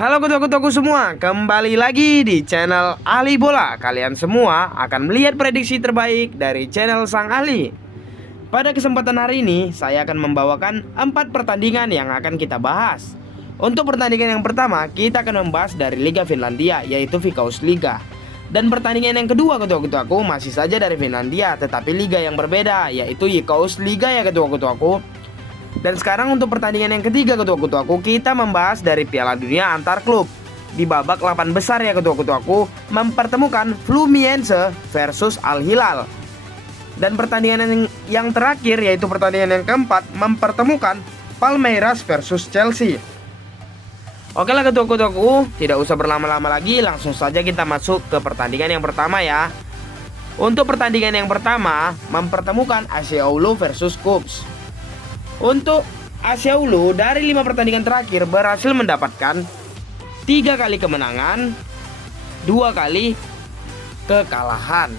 Halo ketua-ketuaku semua, kembali lagi di channel Ahli Bola. Kalian semua akan melihat prediksi terbaik dari channel Sang Ahli. Pada kesempatan hari ini, saya akan membawakan 4 pertandingan yang akan kita bahas. Untuk pertandingan yang pertama, kita akan membahas dari Liga Finlandia, yaitu Veikkausliiga. Dan pertandingan yang kedua ketua-ketuaku masih saja dari Finlandia, tetapi liga yang berbeda, yaitu Veikkausliiga ya ketua-ketuaku. Dan sekarang untuk pertandingan yang ketiga ketua-ketuaku, kita membahas dari Piala Dunia antar klub. Di babak 8 besar ya ketua-ketuaku, mempertemukan Fluminense versus Al Hilal. Dan pertandingan yang terakhir, yaitu pertandingan yang keempat, mempertemukan Palmeiras versus Chelsea. Oke lah ketua-ketuaku, tidak usah berlama-lama lagi, langsung saja kita masuk ke pertandingan yang pertama ya. Untuk pertandingan yang pertama, mempertemukan AC Oulu versus KuPS. Untuk AC Oulu dari 5 pertandingan terakhir berhasil mendapatkan 3 kali kemenangan, 2 kali kekalahan.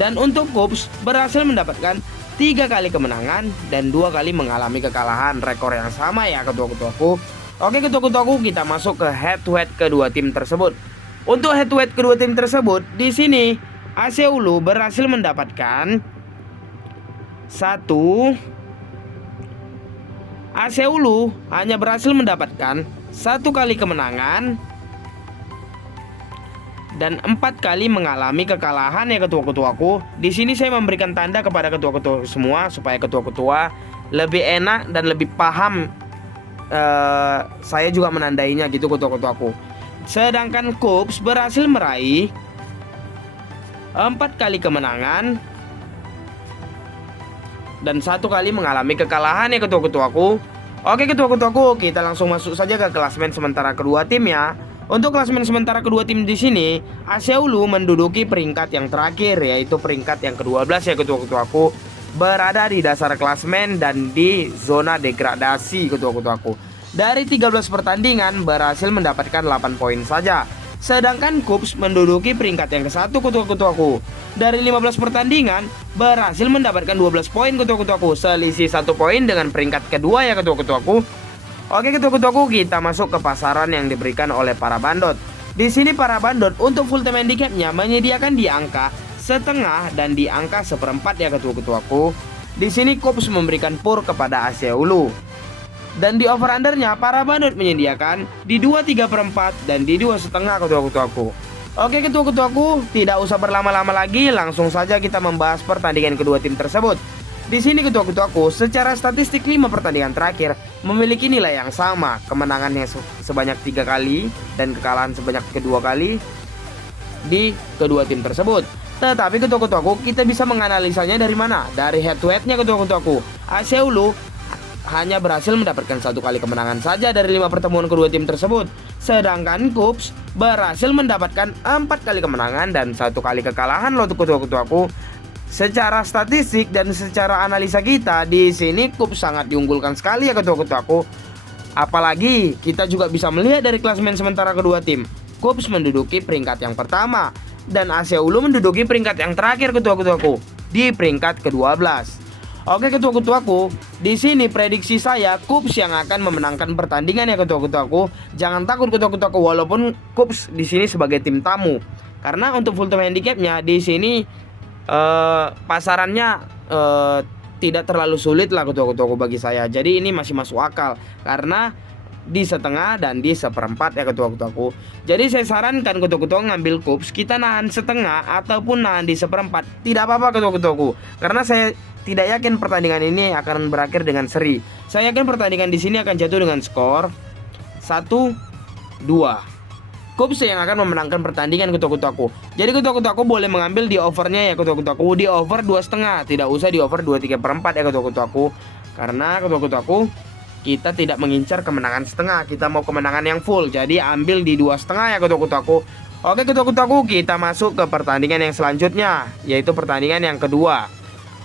Dan untuk KuPS berhasil mendapatkan 3 kali kemenangan dan 2 kali mengalami kekalahan. Rekor yang sama ya ketua-ketuaku. Oke ketua-ketuaku, kita masuk ke head to head kedua tim tersebut. Untuk head to head kedua tim tersebut, di sini AC Oulu berhasil mendapatkan AC Oulu hanya berhasil mendapatkan 1 kali kemenangan dan 4 kali mengalami kekalahan ya ketua-ketuaku. Di sini saya memberikan tanda kepada ketua-ketua semua supaya ketua-ketua lebih enak dan lebih paham. Saya juga menandainya gitu ketua-ketuaku. Sedangkan KuPS berhasil meraih 4 kali kemenangan dan 1 kali mengalami kekalahan ya ketua-ketuaku. Oke ketua-ketuaku, kita langsung masuk saja ke klasemen sementara kedua tim ya. Untuk klasemen sementara kedua tim di sini, AC Oulu menduduki peringkat yang terakhir, yaitu peringkat yang ke-12 ya ketua-ketuaku, berada di dasar klasemen dan di zona degradasi ketua-ketuaku. Dari 13 pertandingan berhasil mendapatkan 8 poin saja. Sedangkan KuPS menduduki peringkat yang ke-1 ketua-ketuaku. Dari 15 pertandingan berhasil mendapatkan 12 poin ketua-ketuaku, selisih 1 poin dengan peringkat kedua ya ketua-ketuaku. Oke ketua-ketuaku, kita masuk ke pasaran yang diberikan oleh para bandot. Di sini para bandot untuk full time handicapnya menyediakan di angka setengah dan di angka seperempat ya ketua-ketuaku. Di sini KuPS memberikan pur kepada AC Oulu. Dan di over undernya para bandot menyediakan di 2/3/4 dan di 2,5 ketua-ketuaku. Oke ketua-ketuaku, tidak usah berlama-lama lagi, langsung saja kita membahas pertandingan kedua tim tersebut. Di sini ketua-ketuaku, secara statistik 5 pertandingan terakhir memiliki nilai yang sama, kemenangannya sebanyak 3 kali dan kekalahan sebanyak 2 kali di kedua tim tersebut. Tetapi ketua-ketuaku, kita bisa menganalisanya dari mana? Dari head to headnya ketua-ketuaku. AC Oulu hanya berhasil mendapatkan 1 kali kemenangan saja dari 5 pertemuan kedua tim tersebut. Sedangkan KuPS berhasil mendapatkan 4 kali kemenangan dan 1 kali kekalahan loh ketua-ketuaku. Secara statistik dan secara analisa kita, di sini KuPS sangat diunggulkan sekali ya ketua-ketuaku. Apalagi kita juga bisa melihat dari klasemen sementara kedua tim. KuPS menduduki peringkat yang pertama dan AC Oulu menduduki peringkat yang terakhir ketua-ketuaku di peringkat ke-12. Oke ketua-ketuaku, di sini prediksi saya KuPS yang akan memenangkan pertandingan ya ketua-ketuaku. Jangan takut ketua-ketuaku, walaupun KuPS di sini sebagai tim tamu. Karena untuk full time handicapnya di sini pasarannya tidak terlalu sulit lah ketua-ketuaku bagi saya. Jadi ini masih masuk akal karena di setengah dan di seperempat ya ketua-ketuaku. Jadi saya sarankan ketua-ketua ngambil KuPS, kita nahan setengah ataupun nahan di seperempat, tidak apa-apa ketua-ketuaku. Karena saya tidak yakin pertandingan ini akan berakhir dengan seri. Saya yakin pertandingan di sini akan jatuh dengan skor 1-2. KuPS yang akan memenangkan pertandingan ketua-ketuaku. Jadi ketua-ketuaku boleh mengambil di overnya ya ketua-ketuaku, di over 2,5, tidak usah di over 2/3/4 ya ketua-ketuaku. Karena ketua-ketuaku, kita tidak mengincar kemenangan setengah, kita mau kemenangan yang full. Jadi ambil di 2,5 ya ketua-ketuaku. Oke ketua-ketuaku, kita masuk ke pertandingan yang selanjutnya, yaitu pertandingan yang kedua.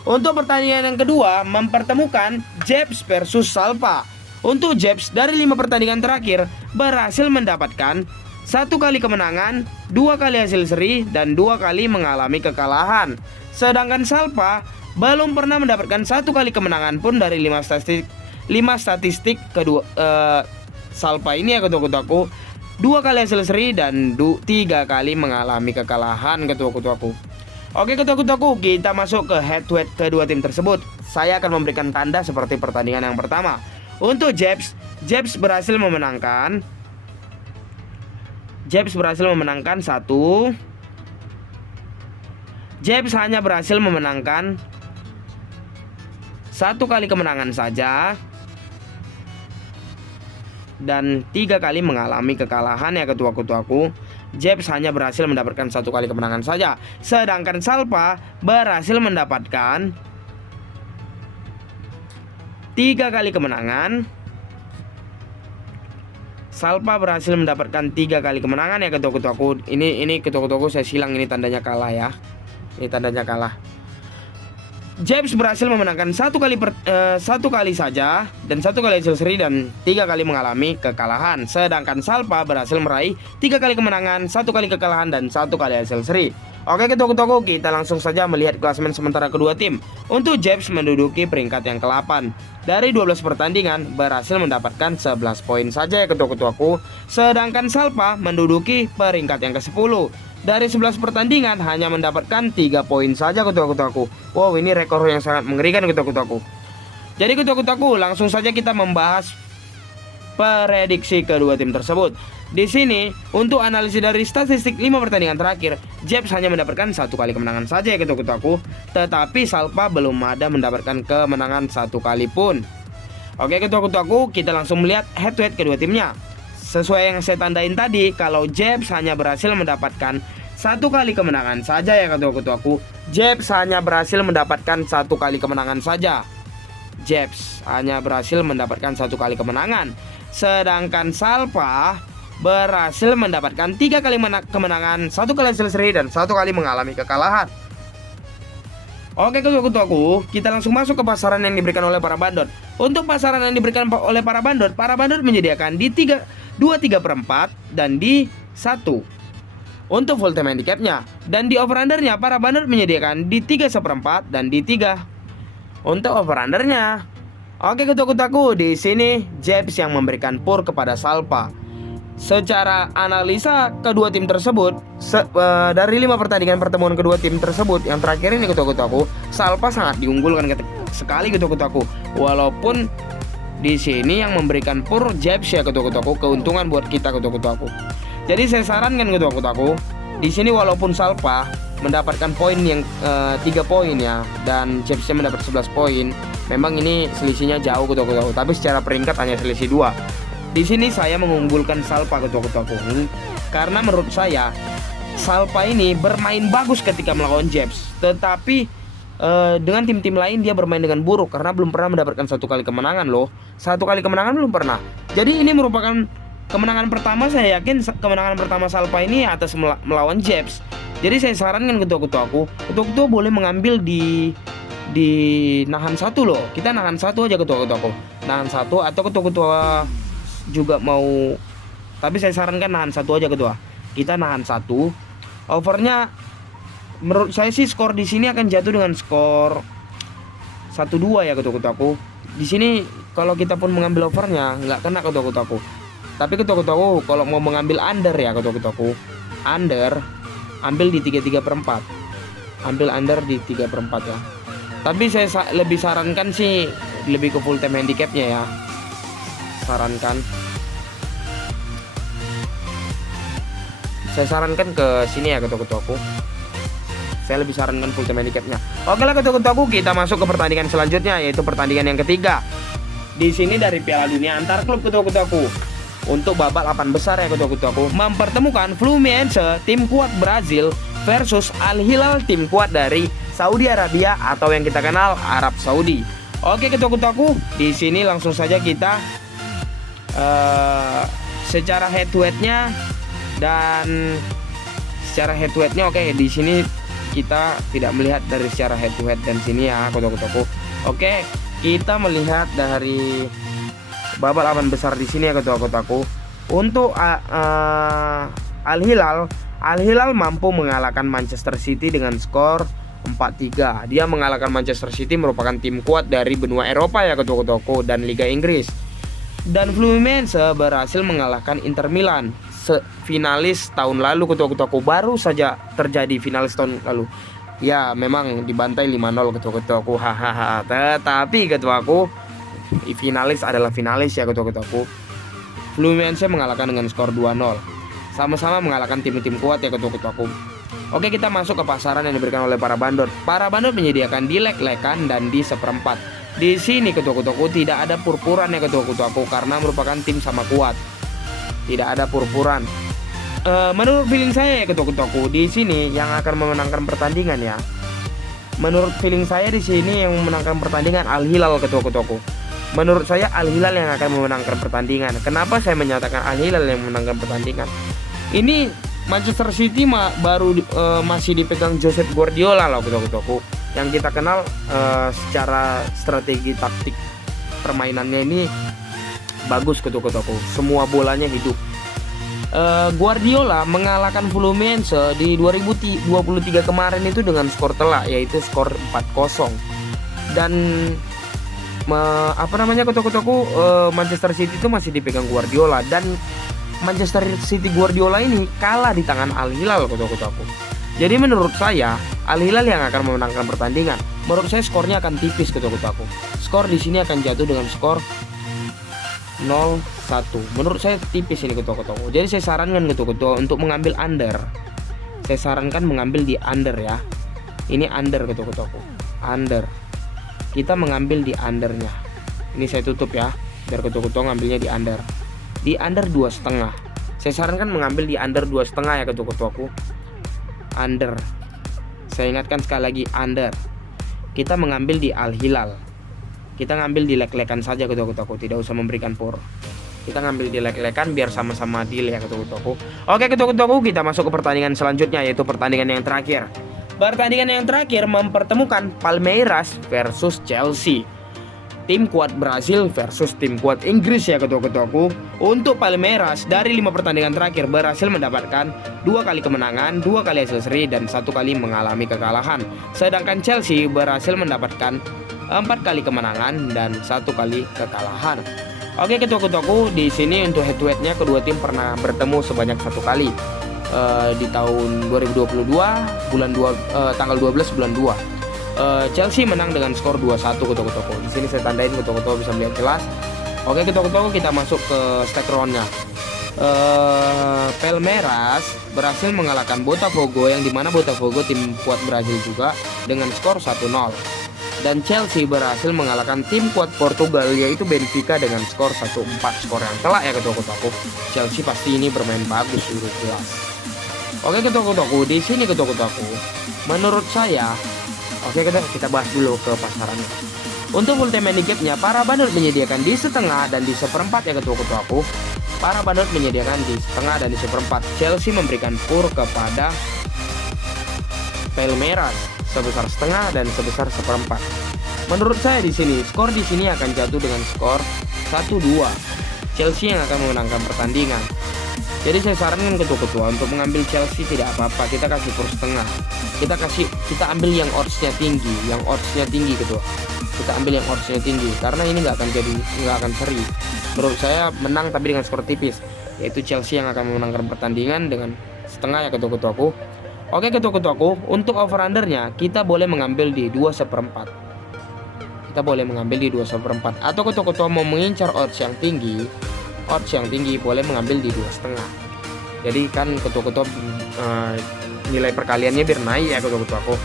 Untuk pertandingan yang kedua mempertemukan Jeps versus Salpa. Untuk Jeps dari 5 pertandingan terakhir berhasil mendapatkan 1 kali kemenangan, 2 kali hasil seri dan 2 kali mengalami kekalahan. Sedangkan Salpa belum pernah mendapatkan 1 kali kemenangan pun dari 5 statistik kedua Salpa ini ya ketua-ketuaku. 2 kali hasil seri dan 3 kali mengalami kekalahan ketua-ketuaku. Oke ketua-ketuaku, kita masuk ke head to head kedua tim tersebut. Saya akan memberikan tanda seperti pertandingan yang pertama. Untuk Jeps berhasil memenangkan 1. Jeps hanya berhasil memenangkan 1 kali kemenangan saja dan 3 kali mengalami kekalahan ya ketua-ketuaku. Jeps hanya berhasil mendapatkan 1 kali kemenangan saja, sedangkan Salpa berhasil mendapatkan 3 kali kemenangan. Salpa berhasil mendapatkan 3 kali kemenangan ya ketua-ketuaku. Ini ketua-ketuaku saya silang, ini tandanya kalah ya. Ini tandanya kalah. Jeps berhasil memenangkan 1 kali saja dan 1 kali hasil seri dan 3 kali mengalami kekalahan. Sedangkan Salpa berhasil meraih 3 kali kemenangan, 1 kali kekalahan dan 1 kali hasil seri. Oke ketua-ketuaku, kita langsung saja melihat klasemen sementara kedua tim. Untuk Jeps menduduki peringkat yang ke-8. Dari 12 pertandingan berhasil mendapatkan 11 poin saja ya ketua-ketuaku. Sedangkan Salpa menduduki peringkat yang ke-10. Dari 11 pertandingan hanya mendapatkan 3 poin saja ketua-ketuaku. Wow, ini rekor yang sangat mengerikan ketua-ketuaku. Jadi ketua-ketuaku, langsung saja kita membahas prediksi kedua tim tersebut. Di sini untuk analisis dari statistik 5 pertandingan terakhir, Jeps hanya mendapatkan 1 kali kemenangan saja ya ketua-ketuaku, tetapi Salpa belum ada mendapatkan kemenangan 1 kali pun. Oke ketua-ketuaku, kita langsung melihat head to head kedua timnya. Sesuai yang saya tandain tadi, kalau Jeps hanya berhasil mendapatkan 1 kali kemenangan saja ya ketua-ketuaku. Jeps hanya berhasil mendapatkan 1 kali kemenangan saja. Jeps hanya berhasil mendapatkan 1 kali kemenangan. Sedangkan Salpa berhasil mendapatkan 3 kali kemenangan, 1 kali hasil seri dan 1 kali mengalami kekalahan. Oke ketua-ketuaku, kita langsung masuk ke pasaran yang diberikan oleh para bandot. Untuk pasaran yang diberikan oleh para bandot menyediakan di 2/3/4 dan di 1 untuk full time handicapnya. Dan di over undernya para bandot menyediakan di 3/4 dan di 3 untuk over undernya. Oke ketua-ketuaku, di sini Jeps yang memberikan pur kepada Salpa. Secara analisa kedua tim tersebut, dari 5 pertandingan pertemuan kedua tim tersebut yang terakhir ini ketua-ketuaku, Salpa sangat diunggulkan sekali ketua-ketuaku. Walaupun di sini yang memberikan pur Jeps ya ketua-ketuaku, keuntungan buat kita ketua-ketuaku. Jadi saya sarankan ketua-ketuaku, di sini walaupun Salpa mendapatkan poin yang 3 poin ya, dan Jepsnya mendapat 11 poin. Memang ini selisihnya jauh ketua-ketuaku, tapi secara peringkat hanya selisih 2. Di sini saya mengunggulkan Salpa ketua-ketuaku, karena menurut saya Salpa ini bermain bagus ketika melawan Jeps, tetapi dengan tim-tim lain dia bermain dengan buruk karena belum pernah mendapatkan 1 kali kemenangan loh. 1 kali kemenangan belum pernah. Jadi ini merupakan kemenangan pertama, saya yakin kemenangan pertama Salpa ini atas melawan Jeps. Jadi saya sarankan ketua-ketuaku boleh mengambil di nahan 1 loh. Kita nahan 1 aja ketua-ketuaku. Nahan 1 atau ketua-ketua juga mau, tapi saya sarankan nahan 1 aja ketua. Kita nahan 1. Overnya menurut saya sih skor di sini akan jatuh dengan skor 1-2 ya ketua-ketuaku. Di sini kalau kita pun mengambil overnya nggak kena ketua-ketuaku. Tapi ketua-ketuaku kalau mau mengambil under ya ketua-ketuaku, under ambil di 3/4. Ambil under di 3/4 ya. Tapi saya lebih sarankan sih lebih ke full time handicapnya ya. Saya sarankan ke sini ya ketua-ketuaku. Saya lebih sarankan full time handicapnya. Oke lah ketua-ketuaku, kita masuk ke pertandingan selanjutnya, yaitu pertandingan yang ketiga. Di sini dari Piala Dunia antar klub ketua-ketuaku. Untuk babak 8 besar ya ketua-ketuaku, mempertemukan Fluminense tim kuat Brazil versus Al Hilal tim kuat dari Saudi Arabia atau yang kita kenal Arab Saudi. Oke ketua-ketuaku, di sini langsung saja kita secara head to headnya oke, di sini kita tidak melihat dari secara head to head dan sini ya ketua-ketuaku. Oke, kita melihat dari babak 8 besar di sini ya ketua-ketuaku. Untuk Al Hilal mampu mengalahkan Manchester City dengan skor 4-3. Dia mengalahkan Manchester City, merupakan tim kuat dari benua Eropa ya ketua-ketuaku dan Liga Inggris. Dan Fluminense berhasil mengalahkan Inter Milan finalis tahun lalu ketua-ketuaku, baru saja terjadi finalis tahun lalu. Ya memang dibantai 5-0 ketua-ketuaku, hahaha. Tetapi ketuaku, finalis adalah finalis ya ketua-ketuaku. Fluminense mengalahkan dengan skor 2-0. Sama-sama mengalahkan tim-tim kuat ya ketua-ketuaku. Oke, kita masuk ke pasaran yang diberikan oleh para bandot. Para bandot menyediakan di lek-lekan dan di seperempat. Di sini ketua-ketuaku tidak ada purpuran ya ketua-ketuaku, karena merupakan tim sama kuat. Tidak ada purpuran. Menurut feeling saya ya ketua-ketuaku, di sini yang akan memenangkan pertandingan ya. Menurut feeling saya di sini yang memenangkan pertandingan Al Hilal ketua-ketuaku. Menurut saya Al Hilal yang akan memenangkan pertandingan. Kenapa saya menyatakan Al Hilal yang memenangkan pertandingan? Ini Manchester City masih dipegang Josep Guardiola loh ketua-ketuaku. Yang kita kenal secara strategi taktik permainannya ini bagus ketua-ketuaku. Semua bolanya hidup. Guardiola mengalahkan Fluminense di 2023 kemarin itu dengan skor telak, yaitu skor 4-0. Dan ketua-ketuaku, Manchester City itu masih dipegang Guardiola, dan Manchester City Guardiola ini kalah di tangan Al Hilal ketua-ketuaku. Jadi menurut saya Al Hilal yang akan memenangkan pertandingan. Menurut saya skornya akan tipis ketua-ketuaku. Skor di sini akan jatuh dengan skor 0-1. Menurut saya tipis ini ketua-ketuaku. Jadi saya sarankan ketua-ketua untuk mengambil under. Saya sarankan mengambil di under ya. Ini under ketua-ketuaku. Under. Kita mengambil di undernya. Ini saya tutup ya, biar ketua-ketua ngambilnya di under. Di under 2,5. Saya sarankan mengambil di under 2,5 ya ketua-ketuaku. Under. Saya ingatkan sekali lagi, under. Kita mengambil di Al Hilal. Kita ngambil di lek-lekan saja ketua-ketuaku, tidak usah memberikan pur. Kita ngambil di lek-lekan biar sama-sama deal ya ketua-ketuaku. Oke ketua-ketuaku, kita masuk ke pertandingan selanjutnya, yaitu pertandingan yang terakhir. Pertandingan yang terakhir mempertemukan Palmeiras versus Chelsea. Tim kuat Brasil versus tim kuat Inggris ya ketua-ketuaku. Untuk Palmeiras dari 5 pertandingan terakhir berhasil mendapatkan 2 kali kemenangan, 2 kali hasil seri, dan 1 kali mengalami kekalahan. Sedangkan Chelsea berhasil mendapatkan 4 kali kemenangan dan 1 kali kekalahan. Oke ketua-ketuaku, di sini untuk head to headnya kedua tim pernah bertemu sebanyak 1 kali. Di tahun 2022 tanggal 12 bulan 2. Chelsea menang dengan skor 2-1 ketua-ketuaku. Di sini saya tandain ketua-ketua bisa melihat jelas. Oke ketua-ketuaku, kita masuk ke stake roundnya. Palmeiras berhasil mengalahkan Botafogo, yang dimana Botafogo tim kuat Brazil juga, dengan skor 1-0. Dan Chelsea berhasil mengalahkan tim kuat Portugal, yaitu Benfica, dengan skor 1-4. Skor yang telak ya ketua-ketuaku. Chelsea pasti ini bermain bagus sudah jelas. Oke ketua-ketuaku, di sini ketua-ketuaku, menurut saya, oke kita bahas dulu ke pasarannya. Untuk ultimate handicapnya, para bandot menyediakan di setengah dan di seperempat ya ketua-ketuaku. Para bandot menyediakan di setengah dan di seperempat. Chelsea memberikan pur kepada Palmeiras sebesar setengah dan sebesar seperempat. Menurut saya di sini skor di sini akan jatuh dengan skor 1-2. Chelsea yang akan memenangkan pertandingan. Jadi saya sarankan ketua-ketua untuk mengambil Chelsea tidak apa-apa, kita kasih pur setengah. Kita ambil yang oddsnya tinggi ketua. Kita ambil yang oddsnya tinggi karena ini nggak akan seri. Menurut saya menang tapi dengan skor tipis, yaitu Chelsea yang akan memenangkan pertandingan dengan setengah ya ketua-ketuaku. Oke ketua-ketuaku, untuk over undernya kita boleh mengambil di 2/1. Kita boleh mengambil di 2/1. Atau ketua-ketua mau mengincar odds yang tinggi boleh mengambil di 2,5. Jadi kan ketua-ketua nilai perkaliannya biar naik ya ketua-ketuaku.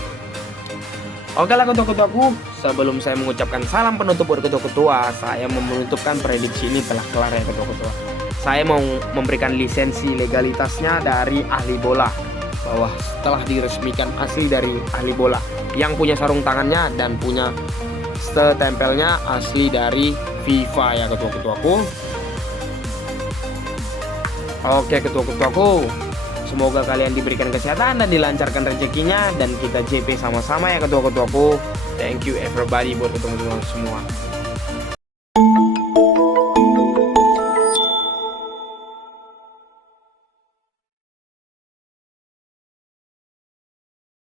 Oke lah ketua-ketuaku, sebelum saya mengucapkan salam penutup buat ketua-ketua, saya mau menutupkan prediksi ini telah kelar ya ketua-ketua. Saya mau memberikan lisensi legalitasnya dari ahli bola, bahwa setelah diresmikan asli dari ahli bola, yang punya sarung tangannya dan punya stempelnya asli dari FIFA ya ketua-ketuaku. Oke ketua-ketuaku, semoga kalian diberikan kesehatan dan dilancarkan rezekinya, dan kita JP sama-sama ya ketua-ketuaku. Thank you everybody buat ketemu semua.